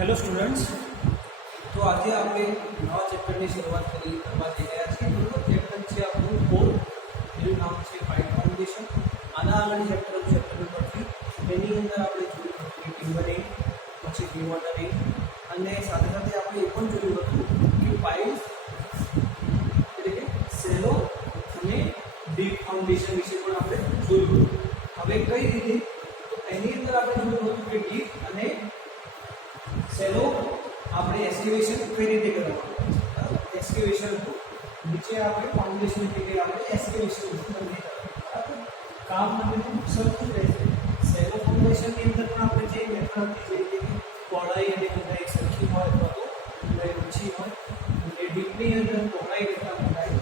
Hello students. तो आज आप नवा चैप्टर की शुरुआत करवा जई रह्या छीए। बरोबर, चैप्टर छे आपणुं कोर, एनुं नाम छे फाइल फाउंडेशन। आना आगळ चैप्टर नंबर 3 एनी अंदर આપણે જોયું હતું કે ટિમ્બરિંગ, પછી ડિવોટરિંગ અને સાથે સાથે આપણે એ પણ જોયું હતું કે પાઇલ એટલે કે સેલો અને ડીપ ફાઉન્ડેશન વિશે પણ આપણે જોયું હતું। હવે કઈ રીતે, તો એની અંદર આપણે જોયું હતું કે ડીપ અને सेलो આપણે એસ્ટિમેશન કઈ રીતે કરવાનું છે। એસ્ટિમેશન નીચે આપણે ફાઉન્ડેશન એટલે આપણે એસ્ટિમેશન કરવાની બરાબર। કામ મને સરખું રહેશે। સેલો ફાઉન્ડેશન ની અંદર પણ આપણે જે મેથડ હતી જે કે પહોળાઈ અને ઊંડાઈ સરખી હોય અથવા તો ઊંડાઈ ઓછી હોય અને ડીપની અંદર પહોળાઈ કરતાં ઊંડાઈ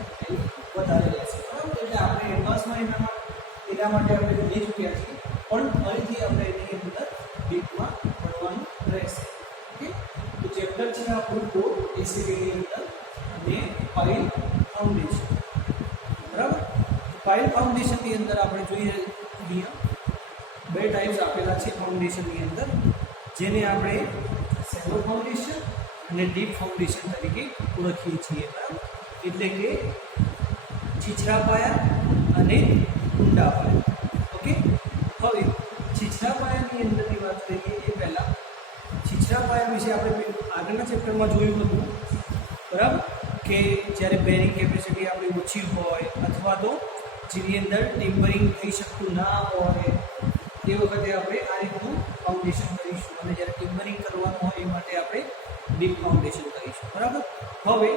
વધારે રહેશે બરાબર। એટલે આપણે એડવાન્સમાં એના માટે આપણે જોઈ ચૂક્યા છીએ, પણ ફરીથી આપણે એની અંદર ડીપમાં ભણવાનું રહેશે। तो चैप्टर है आपको कोर एसीबी के अंदर ने फाइल फाउंडेशन बराबर। फाइल फाउंडेशन के अंदर आपने જોઈએ અહીંયા બે ટાઈપ્સ આપેલા છે ફાઉન્ડેશન ની અંદર, જેને આપણે સેલો ફાઉન્ડેશન અને ડીપ ફાઉન્ડેશન તરીકે ઓળખીએ છીએ બરાબર। એટલે કે છીછરા પાયા અને ઊંડા પાયા। ઓકે, હવે છીછરા પાયાની અંદરની વાત કરીએ એ પહેલા છીછરા પાયા વિશે આપણે આગળના ચેપ્ટરમાં જોયું હતું બરાબર, કે જ્યારે બેરિંગ કેપેસિટી આપણી ઓછી હોય અથવા તો જેની અંદર ટિમ્બરિંગ થઈ શકતું ના હોય તે વખતે આપણે આ રીતનું ફાઉન્ડેશન કરીશું, અને જ્યારે ટિમ્બરિંગ કરવાનું હોય એ માટે આપણે ડીપ ફાઉન્ડેશન કરીશું બરાબર। હવે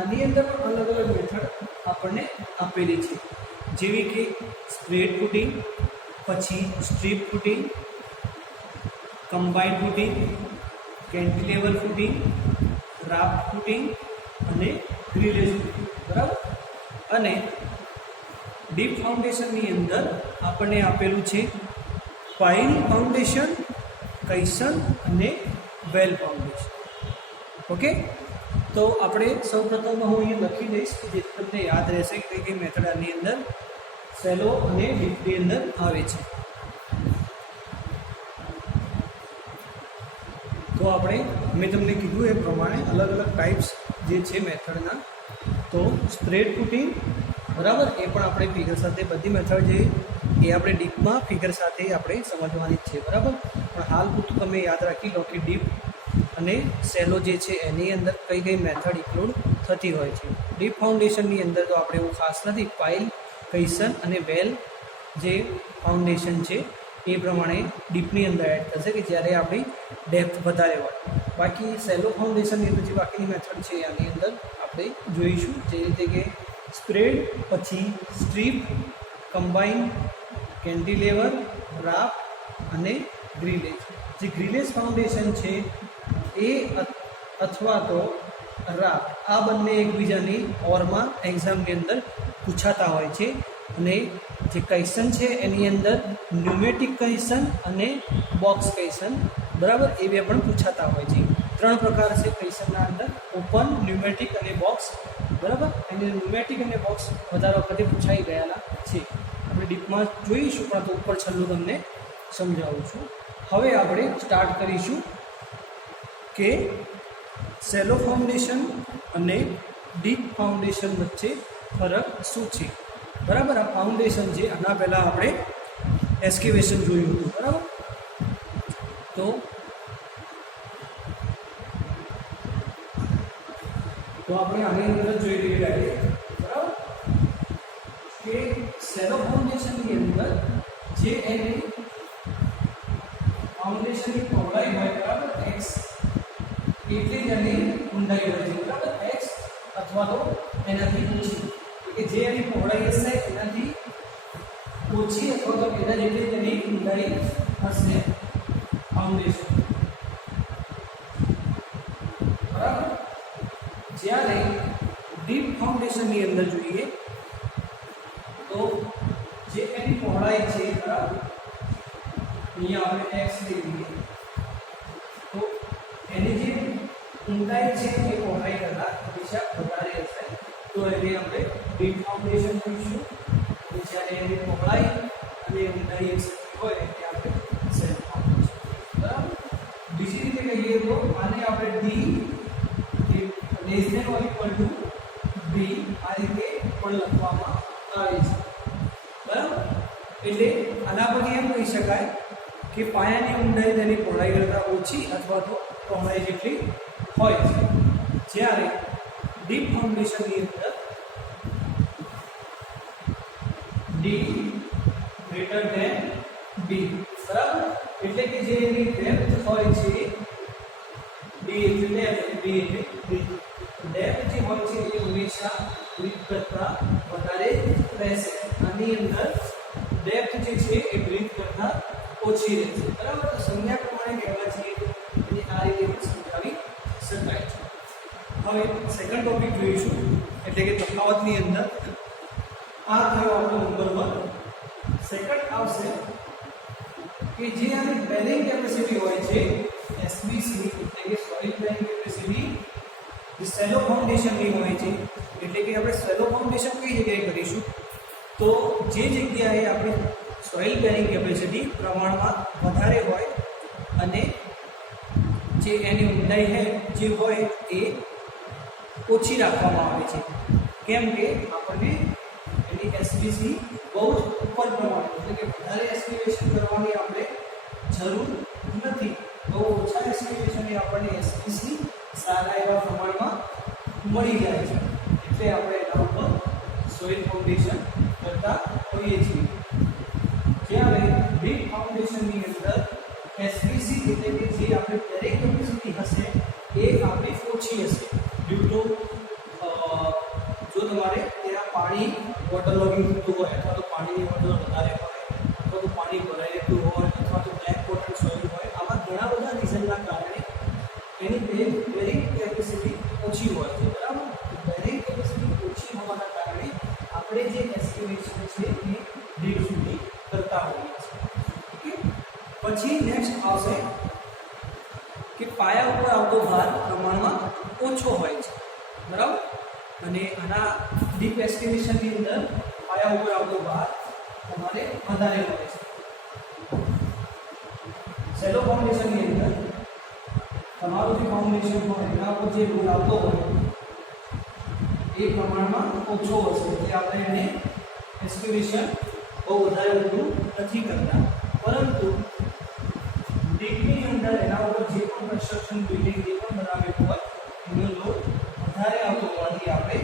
આની અંદર પણ અલગ અલગ મેથડ આપણને આપેલી છે, જેવી કે સ્પ્રેડ ફૂટિંગ, પછી strip footing, combined footing, cantilever footing, raft footing અને ગ્રીલેજ ફૂટિંગ બરાબર। અને ડીપ ફાઉન્ડેશનની અંદર આપણને આપેલું છે પાઇલ ફાઉન્ડેશન, કૈસન અને વેલ ફાઉન્ડેશન। ઓકે, તો આપણે સૌપ્રથમ હું અહીં લખી દઈશ કે જેથી તમને યાદ રહેશે કે કઈ મેથડ આની અંદર સેલો અને ડીપની અંદર આવે છે। तो આપણે મેં તમને કીધું એ પ્રમાણે અલગ અલગ ટાઈપ્સ જે છે મેથડના, તો સ્પ્રેડ ફૂટિંગ બરાબર, એ પણ આપણે ફિગર સાથે બધી મેથડ જે એ આપણે ડીપમાં ફિગર સાથે આપણે સમજવાની જ છે બરાબર। પણ હાલ પૂરતું તમે યાદ રાખી લો કે ડીપ અને સેલો જે છે એની અંદર કઈ કઈ મેથડ ઇન્ક્લુડ થતી હોય છે। ડીપ ફાઉન્ડેશનની અંદર તો આપણે એવું ખાસ નથી, પાઇલ, કૈસન અને વેલ જે ફાઉન્ડેશન છે એ પ્રમાણે ડીપની અંદર એડ થશે કે જ્યારે આપણી ડેપ્થ વધારે હોય। બાકી સેલો ફાઉન્ડેશનની અંદર જે બાકીની મેથડ છે આની અંદર આપણે જોઈશું, જે રીતે કે સ્પ્રેડ, પછી સ્ટ્રીપ, કમ્બાઇન, કેન્ટિલેવર, રાફ્ટ અને ગ્રીલેજ। જે ગ્રીલેજ ફાઉન્ડેશન છે એ અથવા તો રાફ્ટ આ બંને એકબીજાની ઓરમાં એક્ઝામની અંદર પૂછાતા હોય છે, અને જે કૈસન છે એની અંદર ન્યુમેટિક કૈસન અને બોક્સ કૈસન બરાબર, એ બે પણ પૂછાતા હોય છે। ત્રણ પ્રકાર છે કૈસનના અંદર, ઓપન, ન્યુમેટિક અને બોક્સ બરાબર। એને ન્યુમેટિક અને બોક્સ વધારે વખતે પૂછાઈ ગયેલા છે, આપણે ડીપમાં જોઈશું પણ તો ઉપર છેલ્લું તમને સમજાવું છું। હવે આપણે સ્ટાર્ટ કરીશું કે સેલો ફાઉન્ડેશન અને ડીપ ફાઉન્ડેશન વચ્ચે ફરક શું છે બરાબર। આ ફાઉન્ડેશન છે, આના પહેલાં આપણે એસ્કેવેશન જોયું હતું બરાબર। તો આપણે આની અંદર જોઈ રહ્યા છીએ બરાબર કે સેલો ફાઉન્ડેશનની અંદર જે એની ફાઉન્ડેશનની પહોળાઈ હોય બરાબર x, એટલી જ એની ઊંડાઈ હોય છે બરાબર, x અથવા તો એનાથી ઓછી, કે જે એની પહોળાઈ હશે એનાથી ઓછી અથવા તો એના જેટલી તેની ઊંડાઈ હશે ફાઉન્ડેશન બરાબર। જ્યારે ડીપ ફાઉન્ડેશનની અંદર જોઈએ તો જે એની પહોળાઈ છે બરાબર, અહીંયા આપણે x લઈ લઈએ તો એની જે ઊંડાઈ છે એ પહોળાઈ કરતાં હંમેશા વધારે હશે, તો એને આપણે ડીપ ફાઉન્ડેશન કહીશું। અને જ્યારે એની પહોળાઈ અને ઊંડાઈ એક સરખી હોય એટલે આપણે સેલો ફાઉન્ડેશન બરાબર। બીજી રીતે રીતે કહીએ તો આને આપણે D less than or equal to B આ રીતે પણ લખવામાં આવે છે, બરાબર. એટલે આના પરથી એમ કહી શકાય કે પાયાની ઊંડાઈ તેની પહોળાઈ કરતાં ઓછી અથવા તો પહોળાઈ જેટલી હોય છે, જ્યારે ડીપ ફાઉન્ડેશનની અંદર ડી ગ્રેટર ધેન બી, બરાબર. એટલે કે જે એની ડેપ્થ હોય છે ડી એટલે ડેપ્થ, બી એટલે બ્રીથ. ડેપ્થ જે હોય છે એ હંમેશા બ્રીથ કરતાં વધારે રહેશે. આની અંદર ડેપ્થ જે છે એ બ્રીથ કરતાં ઓછી રહેશે, બરાબર. તો સંજ્ઞા પ્રમાણે કહેવા છીએ અને આ રીતે પણ સમજાવી શકાય છે. હવે સેકન્ડ ટોપિક જોઈશું, એટલે કે તફાવતની અંદર આ થયો આપણો નંબર 1. સેકન્ડ આવશે કે જે આની બેરિંગ કેપેસિટી હોય છે એસબીસી એટલે કે સોઇલ બેરિંગ કેપેસિટી એ સેલો ફાઉન્ડેશનની હોય છે. એટલે કે આપણે સેલો ફાઉન્ડેશન કઈ જગ્યાએ કરીશું તો જે જગ્યાએ આપણે સોઇલ બેરિંગ કેપેસિટી પ્રમાણમાં વધારે હોય અને જે એની ઊંડાઈ જે હોય એ ઓછી રાખવામાં આવે છે. કેમ કે આપણને એની એસબીસી બહુ જ ઉપર પ્રમાણે એટલે કે વધારે એસ્ટિમેશન કરવાની આપણે જરૂર નથી. બહુ ઓછા એસ્ટિમેશનની આપણને એસબીસી સારા એવા પ્રમાણમાં મળી જાય છે. એટલે આપણે એના ઉપર સોઇલ ફાઉન્ડેશન કરતા હોઈએ છીએ. જ્યારે ડીપ ફાઉન્ડેશનની અંદર એસબીસી એટલે કે જે આપણી બેરિંગ કેપેસિટી હશે એ આપણી ઓછી હશે. ડ્યુ ટુ જો તમારે ત્યાં પાણી વોટર લોગિંગ થતું હોય અથવા તો પાણીની વોટર વધારે હોય અથવા તો પાણી ભરાઈ રહેતું હોય અથવા તો બ્લેક વોટર સોઇલ હોય, આમાં ઘણા બધા રીઝનના કારણે એની બેરિંગ કેપેસિટી ઓછી હોય છે, બરાબર. બેરિંગ કેપેસિટી ઓછી હોવાના કારણે આપણે જે એસ્ટિમેશન છે એ ડીપ સુધી કરતા હોઈએ છીએ. પછી નેક્સ્ટ આવશે કે પાયા ઉપર આવતો ભાર પ્રમાણમાં ઓછો હોય છે, બરાબર. અને આના ડીપ એસ્ટિમેશનની અંદર પાયા ઉપર આવતો ભાર તમારે વધારે હોય છે. સેલો ફાઉન્ડેશનની અંદર તમારું જે ફાઉન્ડેશન હોય એના ઉપર જે લોડ આવતો હોય એ પ્રમાણમાં ઓછો હશે. એટલે આપણે એને એસ્ટિમેશન બહુ વધારે ઊંડું નથી કરતા, પરંતુ ડીપની અંદર એના ઉપર જે પણ કન્સ્ટ્રક્શન બિલ્ડિંગ જે પણ બનાવેલું હોય એનો લોડ વધારે આવતો હોવાથી આપણે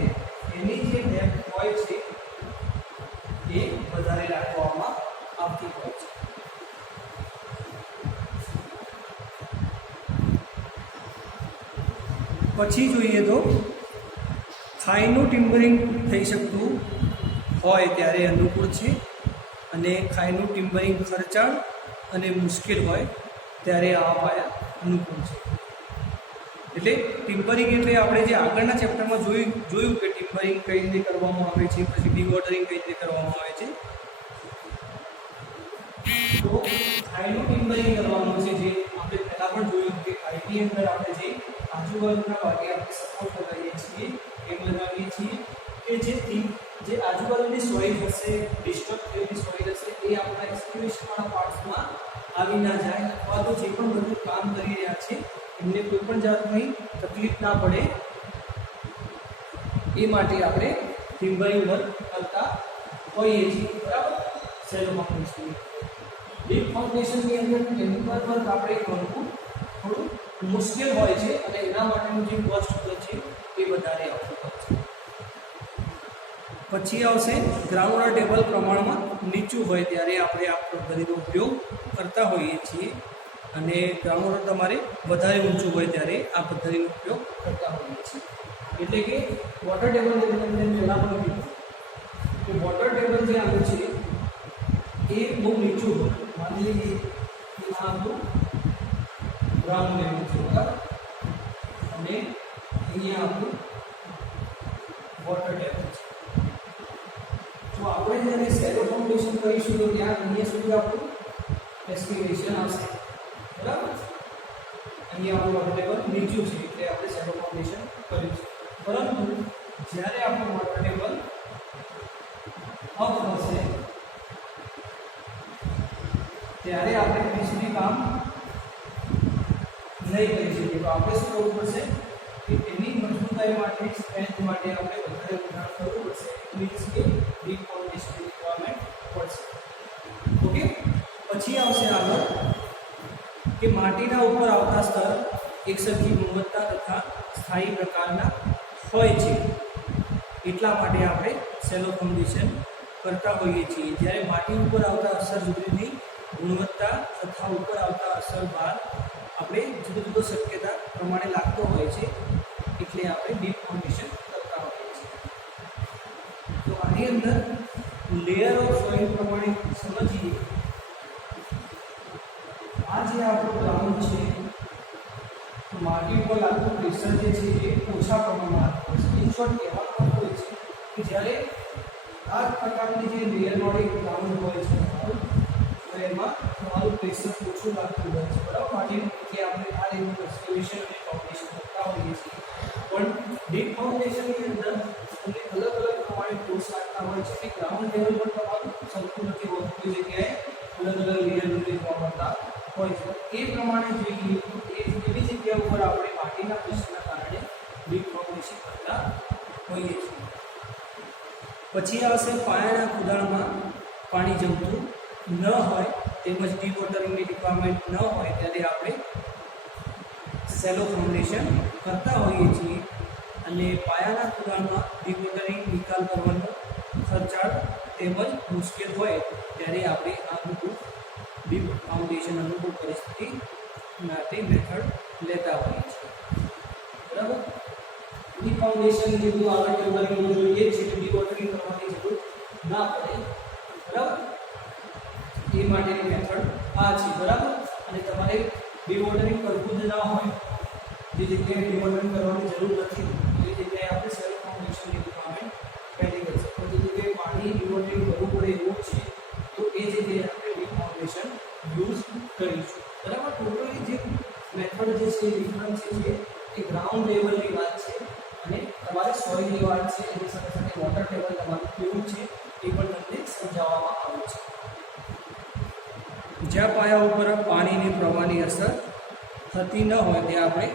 એની જે ડેપ્થ હોય છે એ વધારે રાખવામાં આવતી હોય છે. પછી જોઈએ તો ખાઈનું ટિમ્બરિંગ થઈ શકતું હોય ત્યારે અનુકૂળ છે અને ખાઈનું ટિમ્બરિંગ ખર્ચાળ અને મુશ્કેલ હોય ત્યારે આ પાયા અનુકૂળ છે. એટલે ટિમ્બરિંગ એટલે આપણે જે આગળના ચેપ્ટરમાં જોયું કે ટિમ્બરિંગ કઈ રીતે કરવામાં આવે છે, પછી ડીવોટરિંગ કઈ રીતે કરવામાં આવે છે. તો ખાઈનું ટિમ્બરિંગ કરવાનું છે, જે આપણે પહેલાં પણ જોયું કે ખાઈની અંદર આપણે જે આજુબાજુના ભાગે આપણે સપોર્ટ લગાવીએ છીએ એમ લગાવીએ છીએ કે જેથી જે આજુબાજુની સોઇલ હશે, ડિસ્ટર્બ થયેલી સોઇલ હશે એ આપણા એક્સકેવેશનવાળા પાર્ટ્સમાં આવી ના જાય અથવા તો જે પણ બધું કામ કરી રહ્યા છે એમને કોઈ પણ જાતની તકલીફ ના પડે એ માટે આપણે ટિમ્બરિંગ વર્ક કરતા હોઈએ છીએ, બરાબર. સેલો ફાઉન્ડેશન ડીપ ફાઉન્ડેશનની અંદર ટિમ્બર વર્ક આપણે કરવું થોડું મુશ્કેલ હોય છે અને એના માટેનું જે કોસ્ટ હોય છે એ વધારે આવતું હોય છે. પછી આવશે ગ્રાઉન્ડ ટેબલ પ્રમાણમાં નીચું હોય ત્યારે આપણે આ પદ્ધતિનો ઉપયોગ કરતા હોઈએ છીએ અને ગ્રાઉન્ડ તમારે વધારે ઊંચું હોય ત્યારે આ પદ્ધતિનો ઉપયોગ કરતા હોઈએ છીએ. એટલે કે વોટર ટેબલ પહેલાં પણ કીધું કે વોટર ટેબલ જે આવ્યું છે એ બહુ નીચું હોય. માની લઈએ કે આ આપણું ગ્રાઉન્ડ લેવલ છે, બરાબર, અને અહીંયા આપણું વોટર ટેબલ છે. તો આપણે જ્યારે સેલો ફાઉન્ડેશન કરીશું તો ત્યાં અહીંયા સુધી આપણું એસ્ટિમેશન આવશે, બરાબર. અહીંયા આપણું વોટર ટેબલ નીચું છે એટલે આપણે સેલો ફાઉન્ડેશન કર્યું છે. પરંતુ જ્યારે આપણું વોટર ટેબલ અપ હશે ત્યારે આપણે પીસીબી કામ નબળાઈ કરી શકીએ. તો આપણે શું કરવું પડશે કે એની મજબૂતાઈ માટે સ્ટ્રેન્થ માટે આપણે વધારે ઉદાહરણ કરવું પડશે. ઇટ મીન્સ કે ડીપ ફાઉન્ડેશન રિક્વાયરમેન્ટ પડશે. ઓકે, પછી આવશે આગળ કે માટીના ઉપર આવતા સ્તર એકસરખી ગુણવત્તા તથા સ્થાયી પ્રકારના હોય છે, એટલા માટે આપણે સેલો ફાઉન્ડેશન કરતા હોઈએ છીએ. જ્યારે માટી ઉપર આવતા અસર જુદીની ગુણવત્તા તથા ઉપર આવતા અસર બાર આપણે જુદો જુદો શક્યતા પ્રમાણે લાગતો હોય છે, એટલે આપણે ડીપ ફાઉન્ડેશન કરતા હોઈએ છીએ. તો આની અંદર લેયર ઓફ સોઇલ પ્રમાણે સમજીએ. આ જે આપણું ગ્રાઉન્ડ છે, માટી ઉપર લાગતું પ્રેશર જે છે એ ઓછા પ્રમાણમાં હોય છે. ઇન શોર્ટ કહેવાનું હોય છે કે જ્યારે આ પ્રકારની જે લેયરવાળી ગ્રાઉન્ડ હોય છે તો એમાં તમારું પ્રેશર ઓછું લાગતું હોય છે, બરાબર. માટીનું કે આપણે આ રીતનું એક્સકેવેશન અને ફાઉન્ડેશન કરતા હોઈએ છીએ. પણ ડીપ ફાઉન્ડેશનની અંદર તમને અલગ અલગ પ્રમાણે ફોર્સ લાગતા હોય છે કે ગ્રાઉન્ડ લેવલ પર તમારું સરખું નથી હોતું, કોઈ જગ્યાએ અલગ અલગ લેયર જોવા મળતા હોય છે. એ પ્રમાણે જોઈએ તો એવી જગ્યા ઉપર આપણે માટીના પ્રેશરના કારણે ડીપ ફાઉન્ડેશન કરતા હોઈએ છીએ. પછી આવશે પાયાના ખોદાણમાં પાણી જમતું ન હોય તેમજ ડીવોટરિંગની રિક્વાયરમેન્ટ ન હોય ત્યારે આપણે સેલો ફાઉન્ડેશન કરતા હોઈએ છીએ. અને પાયાના ખોદાણમાં ડીવોટરિંગ નિકાલ કરવાનો ખર્ચાળ તેમજ મુશ્કેલ હોય ત્યારે આપણે આ બધું ડીપ ફાઉન્ડેશન અનુકૂળ પરિસ્થિતિ માટે મેથડ લેતા હોઈએ છીએ, બરાબર. ડીપ ફાઉન્ડેશન જેટલું આગળ ટેબલિંગ જોઈએ છે કે ડીવોટરિંગ કરવાની જરૂર ના પડે, બરાબર. એ માટેની મેથડ આ છે, બરાબર. અને તમારે ડીવોટરિંગ કરવું જ ના હોય, જે જગ્યાએ ડીવોટરિંગ કરવાની જરૂર નથી એ જગ્યાએ આપણે સેલો ફાઉન્ડેશનની રિક્વાયરમેન્ટ પહેલી કરશે. પણ જે જગ્યાએ પાણી ડીવોટરિંગ કરવું પડે એવું છે તો એ જગ્યાએ આપણે ડીપ ફાઉન્ડેશન યુઝ કરીશું, બરાબર. ટોટલી જે મેથડ જે છે ડિફરન્સ છે એ ગ્રાઉન્ડ લેવલની વાત છે અને તમારે સોઇલની વાત છે, એની સાથે સાથે વોટર ટેબલ તમારું કેવું છે એ પણ તમને સમજાવવામાં આવે છે. જ્યાં પાયા ઉપર પાણીની પ્રવાહની અસર થતી ન હોય ત્યાં આપણે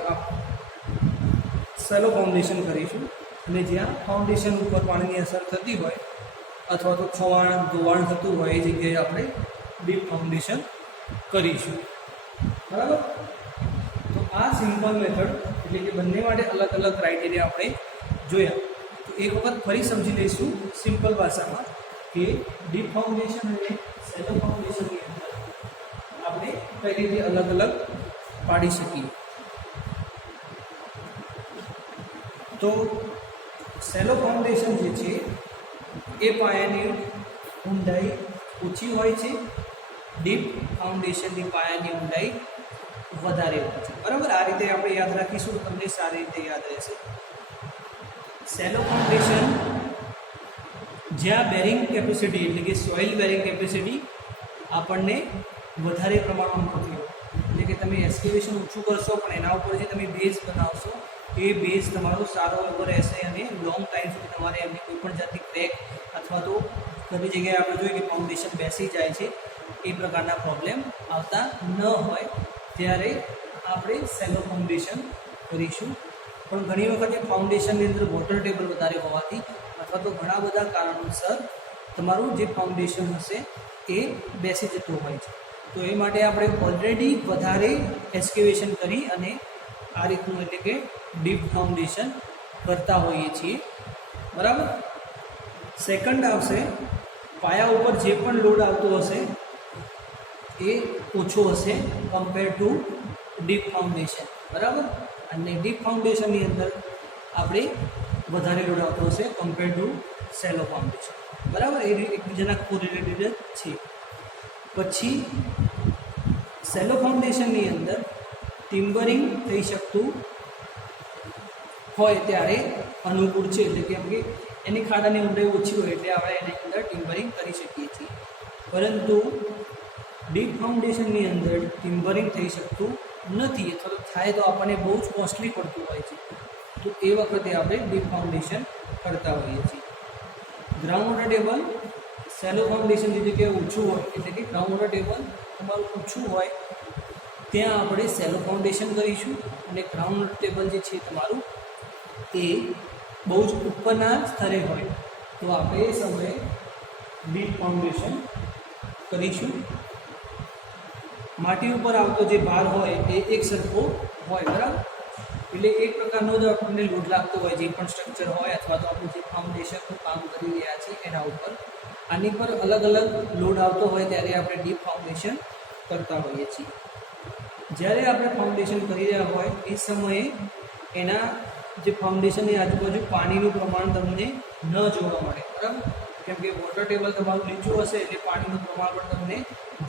સેલો ફાઉન્ડેશન કરીશું, અને જ્યાં ફાઉન્ડેશન ઉપર પાણીની અસર થતી હોય અથવા તો છવાણ ધોવાણ થતું હોય એ જગ્યાએ આપણે ડીપ ફાઉન્ડેશન કરીશું, બરાબર. તો આ સિમ્પલ મેથડ એટલે કે બંને માટે અલગ અલગ ક્રાઇટેરિયા આપણે જોયા. તો એક વખત ફરી સમજી લઈશું સિમ્પલ ભાષામાં કે ડીપ ફાઉન્ડેશન અને સેલો ફાઉન્ડેશનની અંદર આપણે કઈ રીતે અલગ અલગ પાડી શકીએ. તો સેલો ફાઉન્ડેશન જે છે એ પાયાની ઊંડાઈ ઓછી હોય છે, ડીપ ફાઉન્ડેશનની પાયાની ઊંડાઈ વધારે હોય છે, બરાબર. આ રીતે આપણે યાદ રાખીશું, તમને સારી રીતે યાદ રહેશે. સેલો ફાઉન્ડેશન જ્યાં બેરિંગ કેપેસિટી એટલે કે સોઇલ બેરિંગ કેપેસિટી આપણને વધારે પ્રમાણમાં મળતી હોય, એટલે કે તમે એક્સકેવેશન ઓછું કરશો પણ એના ઉપર જે તમે બેઝ બનાવશો એ બેઝ તમારો સારો એવો રહેશે અને લોંગ ટાઈમ સુધી તમારે એમની કોઈપણ જાતની ક્રેક અથવા તો ઘણી જગ્યાએ આપણે જોઈએ કે ફાઉન્ડેશન બેસી જાય છે એ પ્રકારના પ્રોબ્લેમ આવતા ન હોય ત્યારે આપણે સેલો ફાઉન્ડેશન કરીશું. પણ ઘણી વખત એ ફાઉન્ડેશનની અંદર વોટર ટેબલ વધારે હોવાથી અથવા તો ઘણા બધા કારણોસર તમારું જે ફાઉન્ડેશન હશે એ બેસી જતું હોય છે. તો એ માટે આપણે ઓલરેડી વધારે એક્સકેવેશન કરી અને આ રીતનું એટલે કે ડીપ ફાઉન્ડેશન કરતા હોઈએ છીએ, બરાબર. સેકન્ડ આવશે પાયા ઉપર જે પણ લોડ આવતો હશે એ ઓછો હશે કમ્પેર ટુ ડીપ ફાઉન્ડેશન, બરાબર. અને ડીપ ફાઉન્ડેશનની અંદર આપણે વધારે લોડ આવતો હશે કમ્પેર ટુ સેલો ફાઉન્ડેશન, બરાબર. એ એકબીજાના કોરિલેટેડ છે. પછી સેલો ફાઉન્ડેશનની અંદર ટિમ્બરિંગ થઈ શકતું હોય ત્યારે અનુકૂળ છે, એટલે કે એની ખાડાની ઊંડાઈ ઓછી હોય એટલે આપણે એની અંદર ટિમ્બરિંગ કરી શકીએ છીએ. પરંતુ ડીપ ફાઉન્ડેશનની અંદર ટિમ્બરિંગ થઈ શકતું નથી અથવા તો થાય તો આપણને બહુ જ કોસ્ટલી પડતું હોય છે. તો એ વખતે આપણે ડીપ ફાઉન્ડેશન કરતા હોઈએ છીએ. ગ્રાઉન્ડ વોટર ટેબલ સેલો ફાઉન્ડેશન જે જગ્યાએ ઓછું હોય એટલે કે ગ્રાઉન્ડ વોટર ટેબલ તમારું ઓછું હોય ત્યાં આપણે સેલો ફાઉન્ડેશન કરીશું અને ગ્રાઉન્ડ ટેબલ જે છે તમારું એ બહુ જ ઉપરના સ્તરે હોય તો આપણે એ સમયે ડીપ ફાઉન્ડેશન કરીશું. માટી ઉપર આવતો જે ભાર હોય એ એક સરખો હોય, બરાબર. એટલે એક પ્રકારનો જ આપણને લોડ લાગતો હોય જે પણ સ્ટ્રક્ચર હોય અથવા તો આપણું જે ફાઉન્ડેશનનું કામ કરી રહ્યા છીએ એના ઉપર. આની પર અલગ અલગ લોડ આવતો હોય ત્યારે આપણે ડીપ ફાઉન્ડેશન કરતા હોઈએ છીએ. જ્યારે આપણે ફાઉન્ડેશન કરી રહ્યા હોય એ સમયે એના જે ફાઉન્ડેશનની આજુબાજુ પાણીનું પ્રમાણ તમને ન જોવા મળે, બરાબર. કેમ કે વોટર ટેબલ તમારું નીચું હશે એટલે પાણીનું પ્રમાણ પણ તમને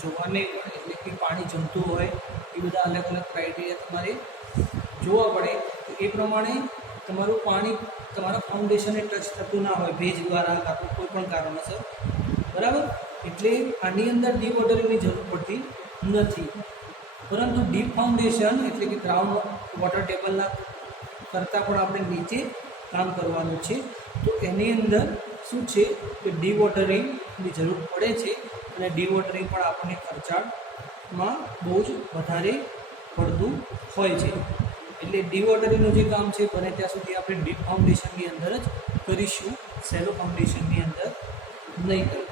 જોવા નહીં મળે. એટલે કે પાણી જમતું હોય એ બધા અલગ અલગ ક્રાઇટેરિયા તમારે જોવા પડે તો એ પ્રમાણે તમારું પાણી તમારા ફાઉન્ડેશનને ટચ થતું ના હોય ભેજ દ્વારા કાં તો કોઈ પણ કારણોસર, બરાબર. એટલે આની અંદર ડીવોટરિંગની જરૂર પડતી નથી. પરંતુ ડીપ ફાઉન્ડેશન એટલે કે ગ્રાઉન્ડ વોટર ટેબલના કરતાં પણ આપણે નીચે કામ કરવાનું છે. તો એની અંદર શું છે કે ડીવોટરિંગની જરૂર પડે છે અને ડીવોટરિંગ પણ આપણને ખર્ચાળમાં બહુ જ વધારે પડતું હોય છે. એટલે ડીવોટરિંગનું જે કામ છે બને ત્યાં સુધી આપણે ડીપ ફાઉન્ડેશનની અંદર જ કરીશું, સેલો ફાઉન્ડેશનની અંદર નહીં કરીએ.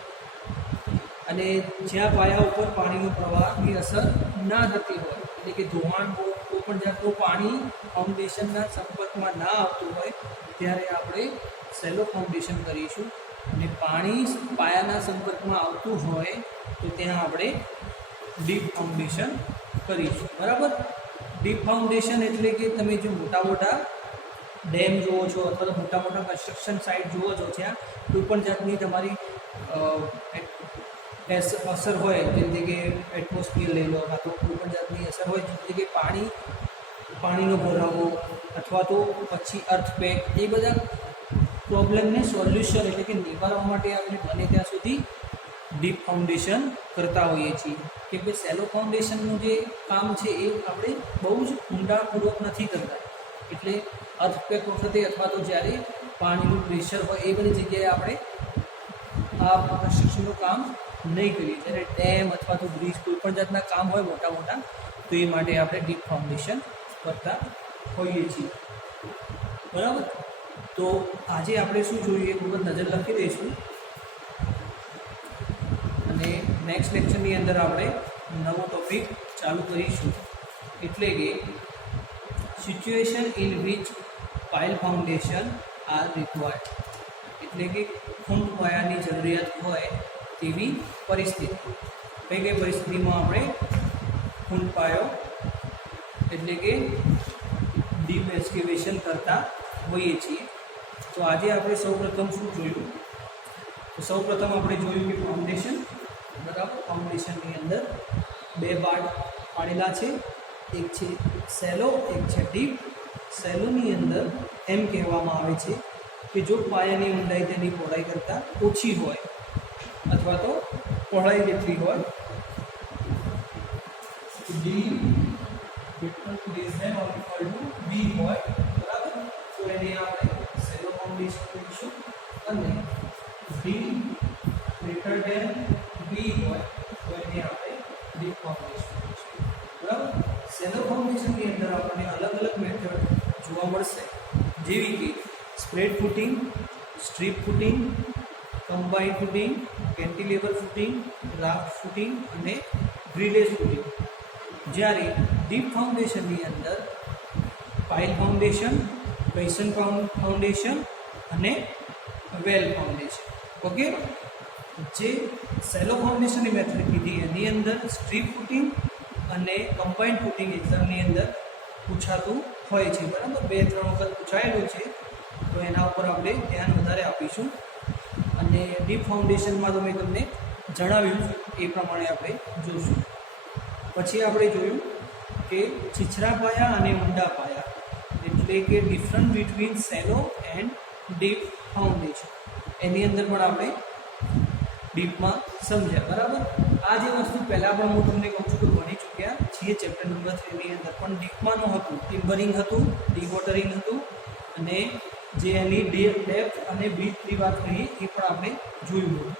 અને જ્યાં પાયા ઉપર પાણીનો પ્રવાહની અસર ના થતી હોય એટલે કે ધોવાણ કોઈ પણ જાતનું પાણી ફાઉન્ડેશનના સંપર્કમાં ના આવતું હોય ત્યારે આપણે સેલો ફાઉન્ડેશન કરીશું. અને પાણી પાયાના સંપર્કમાં આવતું હોય તો ત્યાં આપણે ડીપ ફાઉન્ડેશન કરીશું, બરાબર. ડીપ ફાઉન્ડેશન એટલે કે તમે જો મોટા મોટા ડેમ જુઓ છો અથવા તો મોટા મોટા કન્સ્ટ્રક્શન સાઇટ જુઓ છો જ્યાં કોઈ પણ જાતની તમારી અસર હોય જેમ કે એટમોસ્ફિયર લઈ લો કાં તો કોઈ પણ જાતની અસર હોય જેમ કે પાણીનો ભરાવો અથવા તો પછી અર્થક્વેક, એ બધા પ્રોબ્લેમને સોલ્યુશન એટલે કે નિવારવા માટે આપણે બને ત્યાં સુધી ડીપ ફાઉન્ડેશન કરતા હોઈએ છીએ. કે ભાઈ સેલો ફાઉન્ડેશનનું જે કામ છે એ આપણે બહુ જ ઊંડાણપૂર્વક નથી કરતા. એટલે અર્થક્વેક વખતે અથવા તો જ્યારે પાણીનું પ્રેશર હોય એ બધી જગ્યાએ આપણે આ કન્સ્ટ્રક્શનનું કામ નહીં કરીએ. જ્યારે ડેમ અથવા તો બ્રિજ કોઈ પણ જાતના કામ હોય મોટા મોટા તો એ માટે આપણે ડીપ ફાઉન્ડેશન કરતા હોઈએ છીએ, બરાબર. તો આજે આપણે શું જોઈએ ખૂબ જ નજર લખી દઈશું અને નેક્સ્ટ લેક્ચરની અંદર આપણે નવો ટોપિક ચાલુ કરીશું. એટલે કે situation in which pile foundation are required. એટલે કે ખુંડ પાયાની જરૂરિયાત હોય તેવી પરિસ્થિતિ. કઈ કઈ પરિસ્થિતિમાં આપણે ખુંડ પાયો એટલે કે ડીપ એક્સકેવેશન કરતા હોઈએ છીએ. તો આજે આપણે સૌપ્રથમ શું જોયું? તો સૌપ્રથમ આપણે જોયું કે ફાઉન્ડેશન, બરાબર. ફાઉન્ડેશનની અંદર બે પાર્ટ પાડેલા છે, એક છે સેલો, એક છે ડીપ. સેલોની અંદર એમ કહેવામાં આવે છે કે જો પાયાની ઊંડાઈ તેની પહોળાઈ કરતાં ઓછી હોય અથવા તો પહોળાઈ જેટલી હોય D less than or equal to B હોય, બરાબર. તો એને આપણે સેલો ફાઉન્ડેશન કહીશું. અને ડી ગ્રેટર ધેન બી હોય તો એને આપણે ડીપ ફાઉન્ડેશન કહીશું, બરાબર. સેલો ફાઉન્ડેશનની અંદર આપણને અલગ અલગ મેથડ જોવા મળશે જેવી કે spread footing, strip footing, combined footing, cantilever footing, raft footing અને ગ્રીલેજ ફૂટિંગ. જ્યારે ડીપ ફાઉન્ડેશનની અંદર પાઇલ ફાઉન્ડેશન, બેસન ફાઉન્ડેશન અને વેલ ફાઉન્ડેશન. ઓકે. જે સેલો ફાઉન્ડેશનની મેથડ કીધી એની અંદર સ્ટ્રીપ ફૂટિંગ અને કમ્બાઇન્ડ ફૂટિંગ એક્ઝામની અંદર પૂછાતું હોય છે, બરાબર. 2-3 વખત પૂછાયેલું છે તો એના ઉપર આપણે ધ્યાન વધારે આપીશું. અને ડીપ ફાઉન્ડેશનમાં તો મેં તમને જણાવ્યું એ પ્રમાણે આપણે જોઈશું. પછી આપણે જોયું કે છીછરા પાયા અને ઊંડા પાયા એટલે કે different between shallow and deep foundation. એની અંદર પણ આપણે ડીપમાં સમજ્યા, બરાબર. આ જે વસ્તુ પહેલાં પણ હું તમને કહું છું કે ભણી ચૂક્યા છીએ ચેપ્ટર નંબર 3ની અંદર, પણ ડીપમાંનું હતું, ટિમ્બરિંગ હતું, ડીવોટરિંગ હતું અને જે એની ડેપ્થ અને બ્રીથની વાત કરીએ એ પણ આપણે જોયું હતું.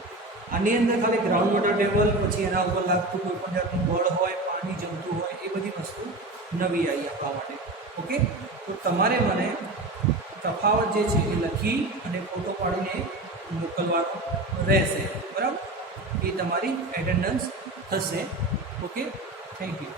આની અંદર ખાલી ગ્રાઉન્ડ વોટર ટેબલ પછી એના ઉપર લાગતું કોઈ પણ જાતનું બળ હોય, પાણી જમતું હોય એ બધી વસ્તુ નવી આવી આપવા માટે. ઓકે, તો તમારે મને તફાવત જે છે એ લખી અને ફોટો પાડીને મોકલવાનો રહેશે. બરાબર, એ તમારી એટેન્ડન્સ થશે. Okay, thank you.